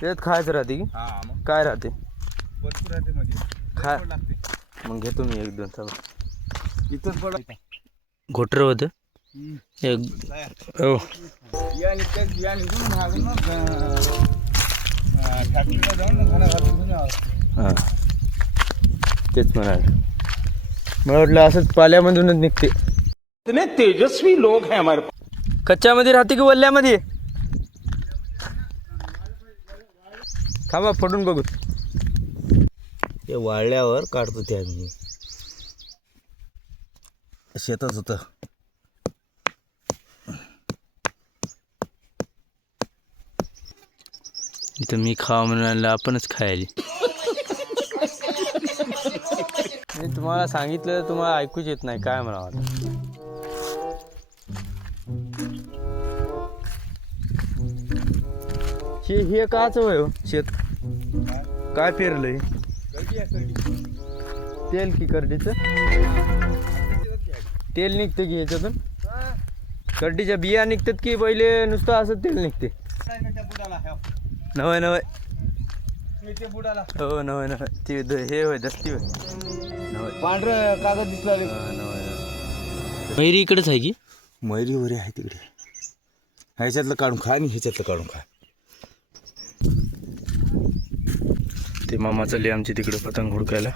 त्यात खायचं राहते की हा मग काय राहते भरपूर राहते मध्ये खा लागते मग घेतो मी एक दोन चला इथंच पड घोटर होतं एक हो या निघून मागून मग फॅक्टरीला जाऊन मग घरा घालून घेऊन यावं. हां तेच म्हणाल मला वाटलं असंच पाल्यामधूनच निघते इतने तेजस्वी लोग हैं हमारे पास. कच्च्यामध्ये राहते की वल्ल्यामध्ये थांबा फोडून बघू ते वाळल्यावर काढतो ते आम्ही शेतात होतं. इथं मी खावा म्हणाला आपणच खायली मी तुम्हाला सांगितलं तुम्हाला ऐकूच येत नाही काय म्हणावं आता. हे काच होय हो शेत काय पेरलंय तेल की करडीचं तेल निघतं की ह्याच्यातून करडीच्या बिया निघतात की पहिले नुसतं असं तेल निघते नव्हे नव्हे हो नव्हे नव्हे ती हे होय दस्ती होय नव्हे पांढरं कागद दिसला मैरी इकडेच आहे की मयुरी वगैरे आहे तिकडे ह्याच्यातलं काढून खा आणि ह्याच्यातलं काढून खा. ते मामा चालले आमची तिकडे पतंग हुडकायला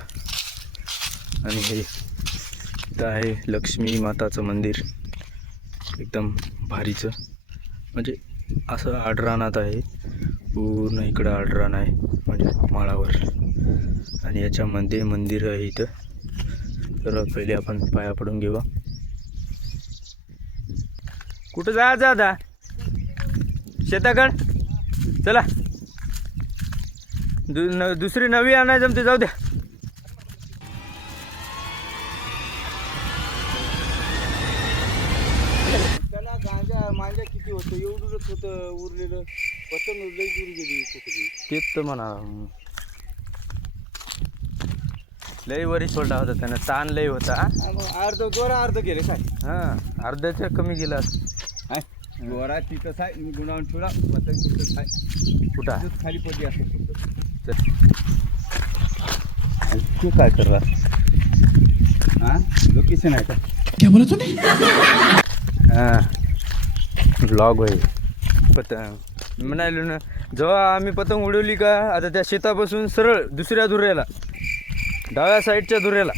आणि हे इथं आहे लक्ष्मी माताचं मंदिर एकदम भारीचं म्हणजे असं आडरानात आहे पूर्ण इकडं आडरान आहे म्हणजे माळावर आणि याच्यामध्ये मंदिर आहे इथं. तर पहिले आपण पाया पडून घेऊ. कुठं जायचं आता शेताकड चला दुसरी नवी आणायचं जमते जाऊ द्या. त्याला गांजा मांजा किती होतं एवढंच होतं उरलेलं पतंग लई दूर गेली कुठे तेच तर म्हणा लई वरी सोडला होता त्यानं ताण लई होता अर्ध दोरा अर्ध गेले काय हां अर्ध्याच्या कमी गेला दोरा तिथंच आहे मी गुणावून ठेवला पतंग तिथंच आहे कुठं खाली पडली असं तू काय करला हां लोकेशन आहे का क्या बोला तूने हां ब्लॉग होईल पतंग म्हणालो ना जेव्हा आम्ही पतंग उडवली का आता त्या शेतापासून सरळ दुसऱ्या धुऱ्याला डाव्या साईडच्या धुऱ्याला